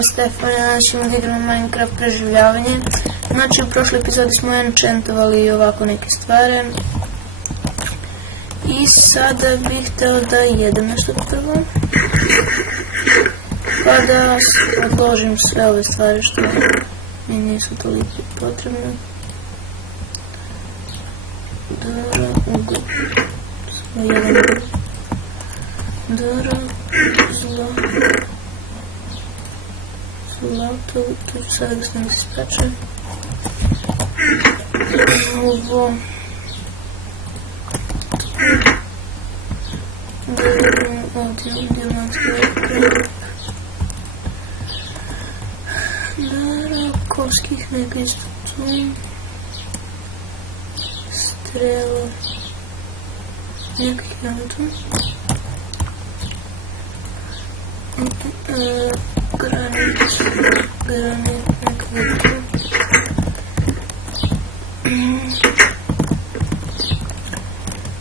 vama Stefan, danas ćemo da igramo Minecraft preživljavanje. Znači u prošloj epizodi smo enchantovali ovako neke stvari. I sada bih htio da jedem nešto prvo. Pa da odložim sve ove stvari što mi nisu toliko potrebne. Dobro, ugo. Samo jedan. Dobro, zlo. Zlato, to ću sada da snimam se speče. Ovo. Ovdje dijamantski krep. Dobro, kovskih neka isto tu. Strela. Nekih nema tu. Granit nekako tu.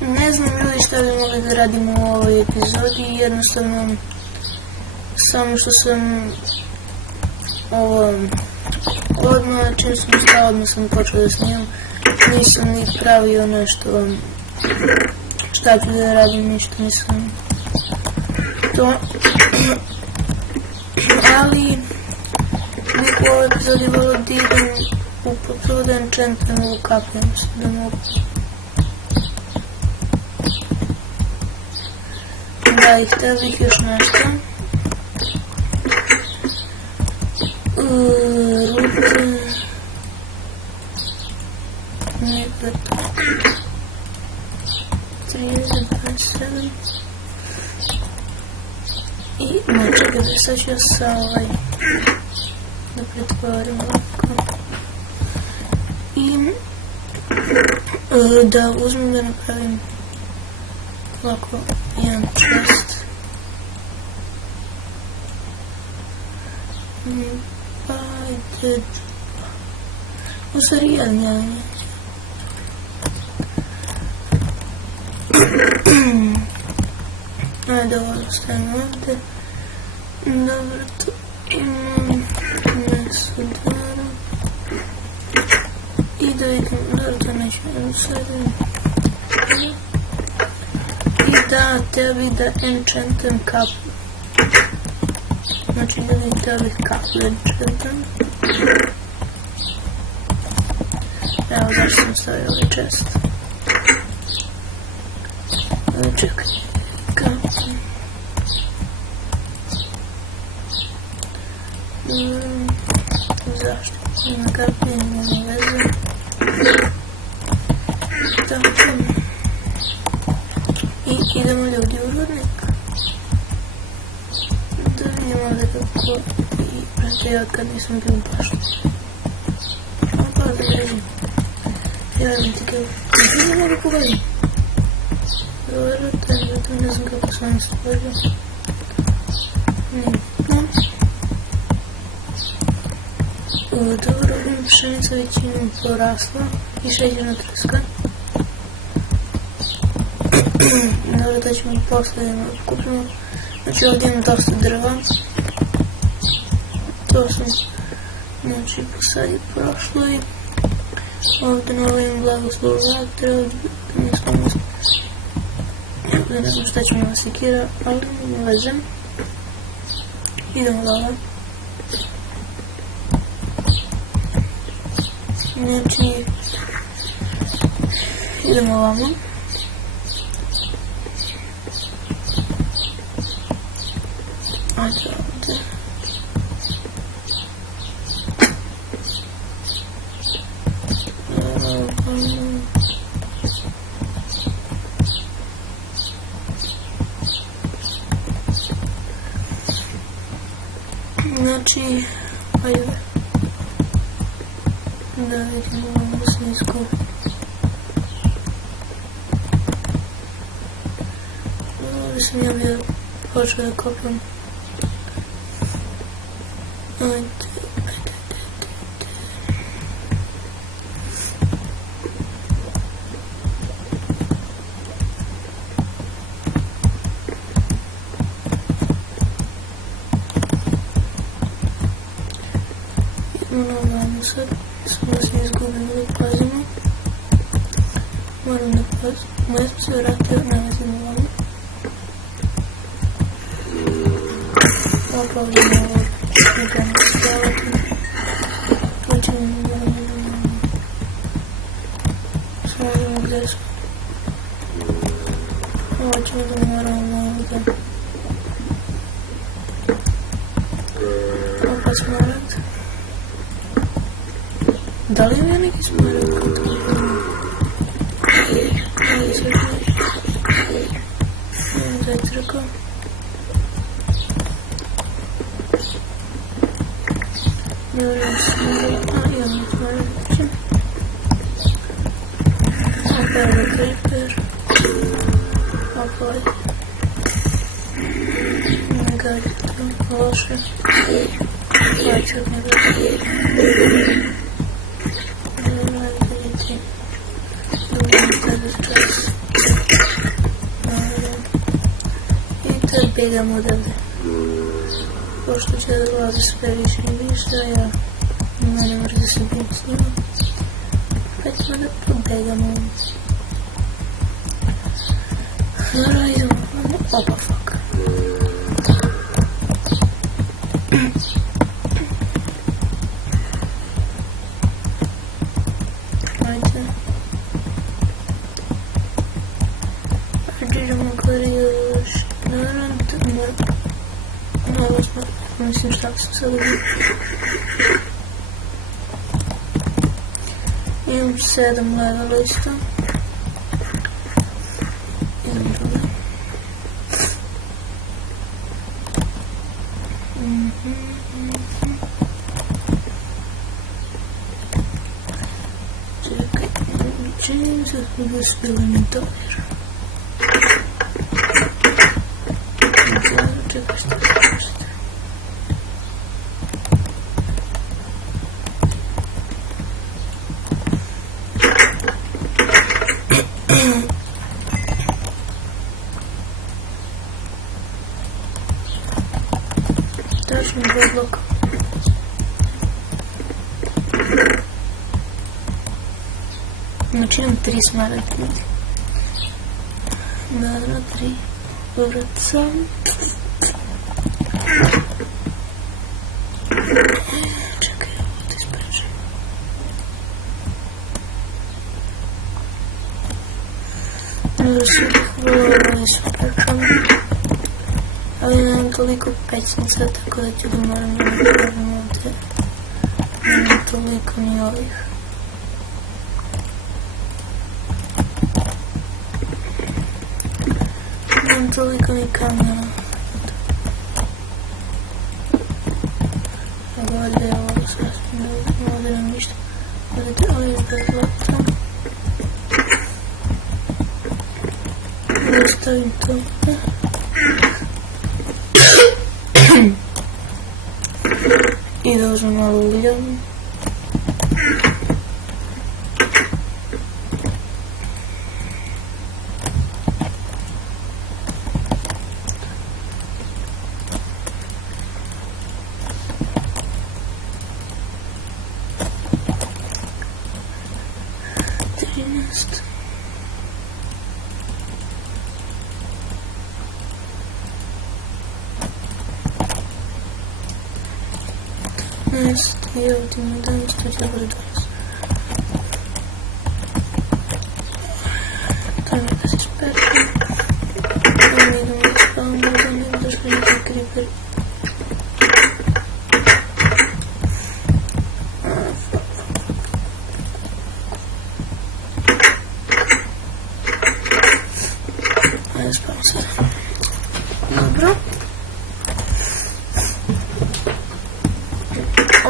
Ne znam ljudi šta bi mogli da radimo u ovoj epizodi, jednostavno samo što sam odmah, čim sam stao, odmah sam počeo da snimam, nisam ni pravio nešto šta ću da radim, ništa nisam to, ali bih u ovoj epizodi volio da idem u potpuno da enchantujem ovu kaplju, da mogu. Da, i htio bih još nešto. Rute. Nekada to. 30, 27. I čekaj da sad ću sa da pretvorim ovako. I da uzmem da napravim ovako jedan chest. Pa ajde. U stvari jedan javnje. Ajde ovo ostavim ovdje. Dobro, tu imam meso dara. I da vidim, dobro to neću jednu sredim. I da, htio bih da enchantujem kapu. Znači ljudi, htio bih kapu enchantujem. Evo zašto sam stavio ovaj chest. Čekaj, kapu. Zašto? Ima kapu, nema veze. Tako. I idemo ljudi u rudnik. Da vidimo ovdje kako i prate ja kad nisam bio baš. Pa da vidim. Ja imam ti kao. Ne mogu pogledati. Dobro, to ne znam kako sam stvorio. Dobro, pšenica već imam porasla i šećerna treska. Dobro, da ćemo posle da kupimo. Znači ovdje imam dosta drva. To sam znači posadio prošlo i ovdje novo imam blagoslov vatra, ovdje ne znam šta ćemo ima sekira, ali ne vezem. Idemo dole. Znači idemo ovamo. Ajde ovdje. Znači, ajde. Da vidimo ovdje snizko. Ovdje sam ja bio počeo da kopam. Ajde. Moja smo se vratili, nalazimo ovo. Opravljamo ovo. Idemo stavati. To ćemo smanjimo gdje smo. Ovo ćemo da moramo malo da opa smarat. Da li je neki smarat? Ali se gledaš. Zajte rekao. Imam smarat. Imam smarat. Opa je creeper. Opa je. Ne gađate. Loše. Plaćat ne gađate. I to bjegam odavde. Pošto će da dolazi sve više i više, ja ne mrzi se biti s njima. Pa ćemo da pobegamo. Opa, fuck. Ajde. Idemo gore još. Naravno, malo smo. Mislim šta sam sad vidio. Imam 7 level isto. Idem dole. Čekaj, čini se da je uspjela mi domjer. Čekaj, što se kažete? Tačno 2 bloka. Znači imam 3 smarati. Naravno 3. Povrat sam. Čekaj, ovo da isprečem. Možda su ih vrlo isprečem. Ali nemam toliko pećnica, tako da ću da moram da napravim ovdje. Nemam toliko ni ovih. Nemam toliko ni kamena. Ovdje je ovo sasvim dobro, ovdje nam ništa. Ovdje je bez zlata. Ovdje stavim to. I da uzmem malo ulja. Jest, ja w tym dam 100 laboratoriów. To nie jest perfekt. To nie idą do spawnu, to nie doszli do creeper. A jest pauza. Dobra.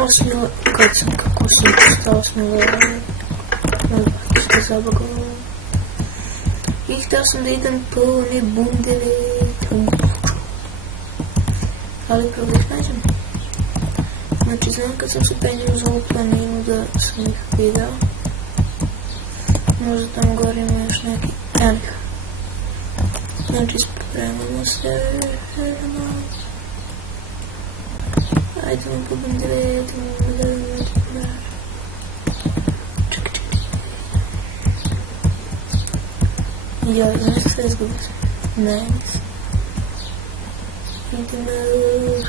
8 kad sam kako sam postao 8 level. Što zabagovalo. I htio sam da idem po one bundeve. Ali prvo ih nađem. Znači znam kad sam se penjao za ovu planinu da sam ih vidio. Možda tamo gore ima još neki. Evo ih. Znači spremamo se. Idemo po bundeve, idemo po bundeve. Ja, znaš se izgubio. Nice. Idemo još.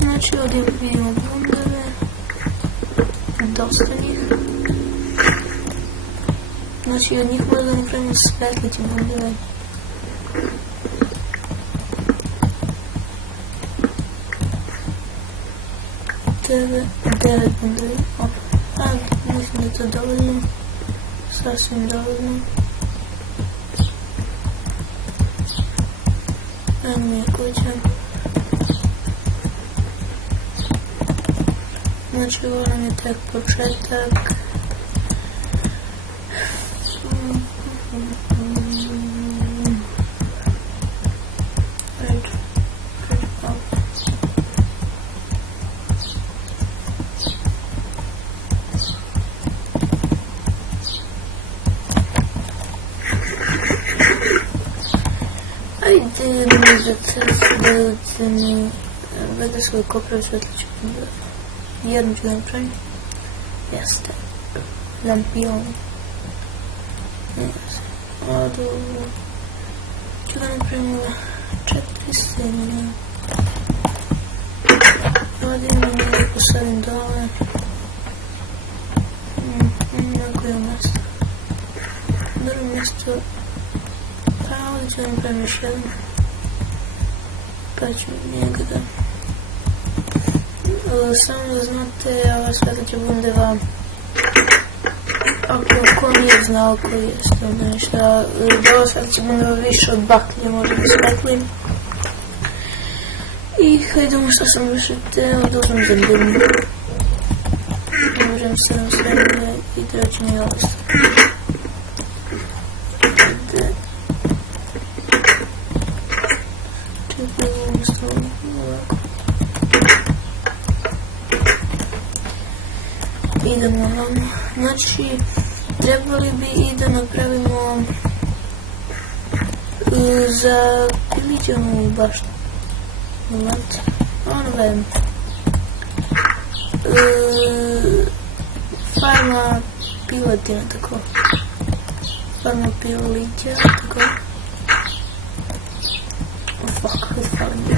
Znači ovdje vidimo bundeve. Dosta njih. Znači od njih možda napravimo svetlići bundeve. Devet bundevi. Mislim da je to dovoljno. Sasvim dovoljno. Ajmo mi je kuća. Znači ovo nam je tek početak. Ajde, da mi gleda svoj koprav svetliću. Jednu ću da napravim. Jeste. Lampion. Odu. Ću da napravim 4 stene. Odim i nije postavim dole. Mnogo je mjesto. Drugo mjesto. A ovdje ću da napravim još jedno. Pa ću njega da... Samo da znate, ova svetlića bundeva, ako nije znao koji je to nešto, da ova svetlića bundeva više od baklje može da svetlim. I hajdemo što sam više teo, da uzmem zemljenu. Možem 7 srednje i treći mi je ovo isto. Čekaj, ovo stavim ovako. Idemo ovamo. Znači, trebali bi i da napravimo za pilićanu baštu. Moment. Ono gledamo. Farma piletina, tako. Farma pilića, tako. Fuck, falim bi.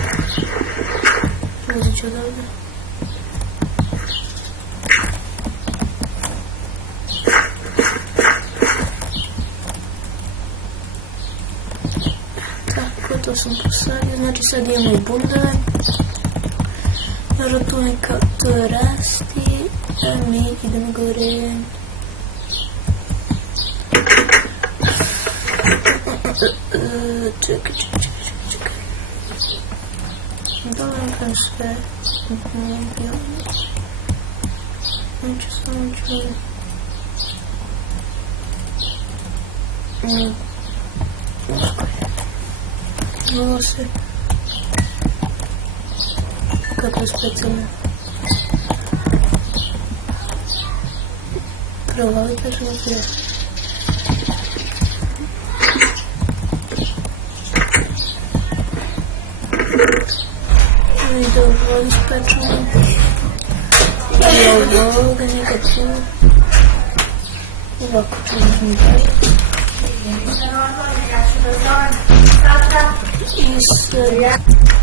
Uzit ću odavde. To sam posadio, znači sad imamo i bundeve. Računika to rasti, a mi idemo gore. Čekaj. Dobro nam sve. Znači samo ću... Ovo se kako je specijalno provalite što je i dobro ispečemo i ovoga nekako ovako ćemo dalje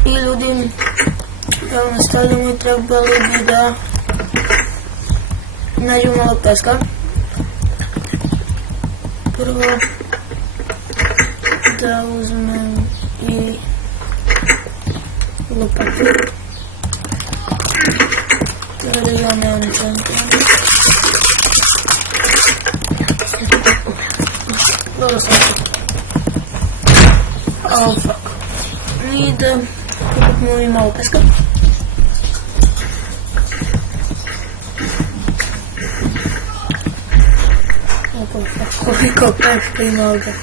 i ljudi evo nastavljamo i trebali bi da nađemo malo peska. Prvo da uzmem i lopatu da ja ne onećam dobro sam oh fuck i da kupimo i malo peska. Koliko peska ima ovdje.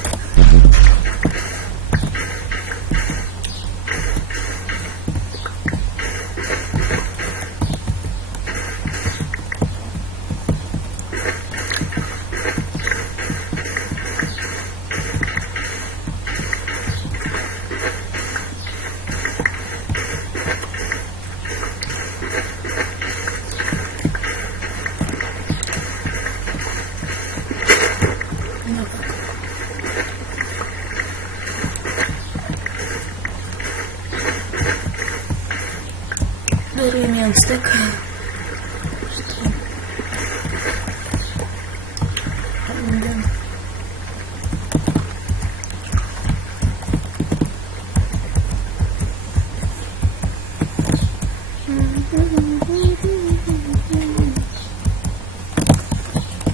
jedan stek.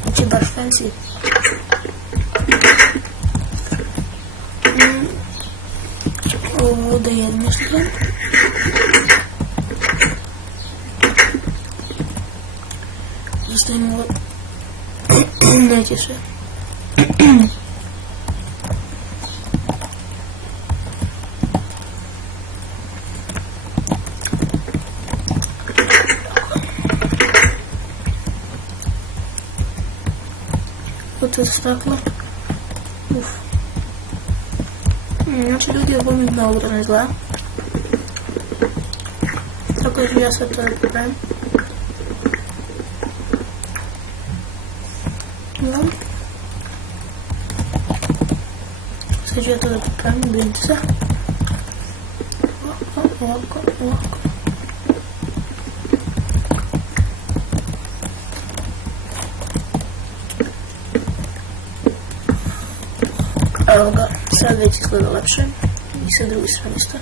Znači baš fancy. Ovo da jedem nešto dan. Zastavimo ovo. Neće sve. To je staklo. Uf. Znači ljudi, ovo mi mnogo da ne izgleda. Tako da ću ja sad to da popravim. Sad ću ja to da popravim, vidite se. Ovako. Evo ga, sad već izgleda lepše i sa druge strane isto.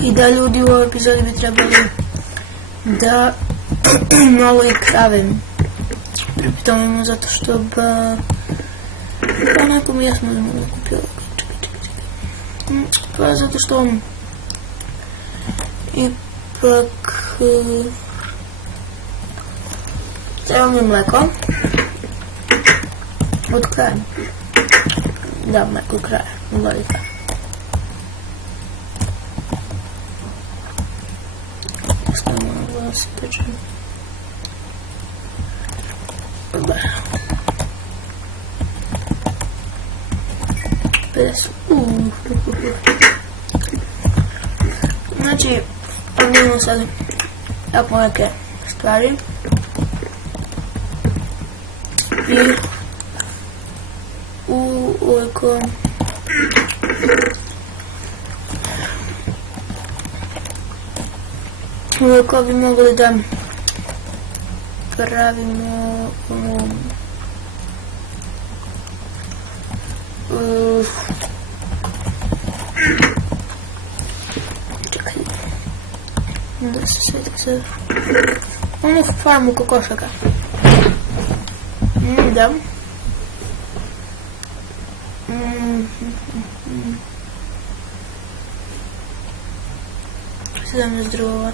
I da ljudi u ovoj epizodi bi trebali da malo i krave pripitomimo zato što onako mi jasno da mogu kupiti ovo. Čekaj. Pa zato što ipak treba mi mleko od kraja. Da, mleko od kraja. Vladi kraja. Stavimo na glas i pečemo. Znači, ovdje imamo sad tako neke stvari i ovako bi mogli da pravimo čekaj da se sveti sad onu farmu kokošaka. Da 17 drova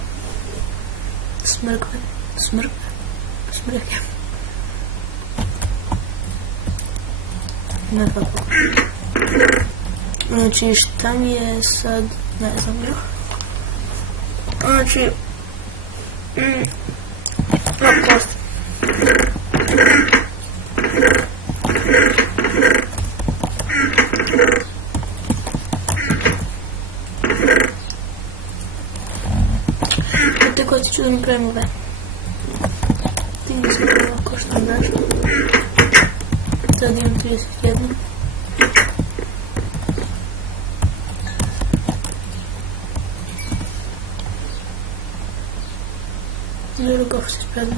smrke. Ne kako. Znači šta mi je sad, ne znam ja. Znači prost. Tako ću da mi pravim ove. Ti se ovako što daš. Sad imam 31. Zelo kako se spredno.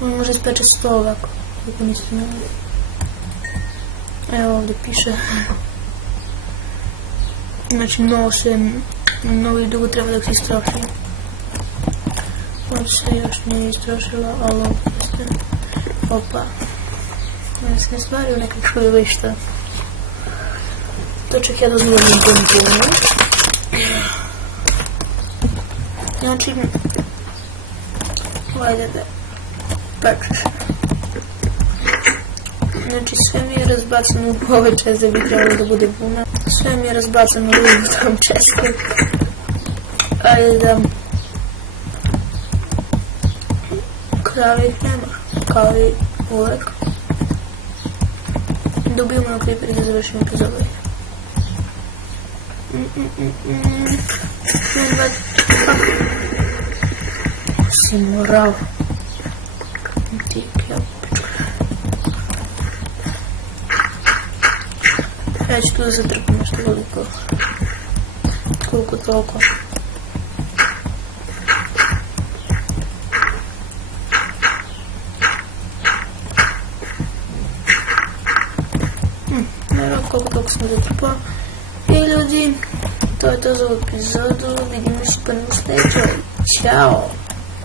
On može spečati 100 ovako, kako niste imali. Evo ovdje piše. Znači mnogo i dugo treba da se istroši. Ovo se još nije istrošila, ali ovo jeste. Opa. Ja se ne stvari u nekak šujovišta. To čak ja dozvolim puno. Znači, ajde da pečeš. Znači sve mi je razbacano u ovoj čest da bi trebalo da bude puno. Sve mi je razbacano u tom čestu. Ajde da kravi nema, kao i uvek. Dobijemo na creeper da završimo epizodu. Си морал. Ти кляпичка. Я ще да затръпам нещо велико. Колко толкова. Колко толкова сме затрупа. И люди, това е този епизод. Видим ще бъдем следващия. Чао!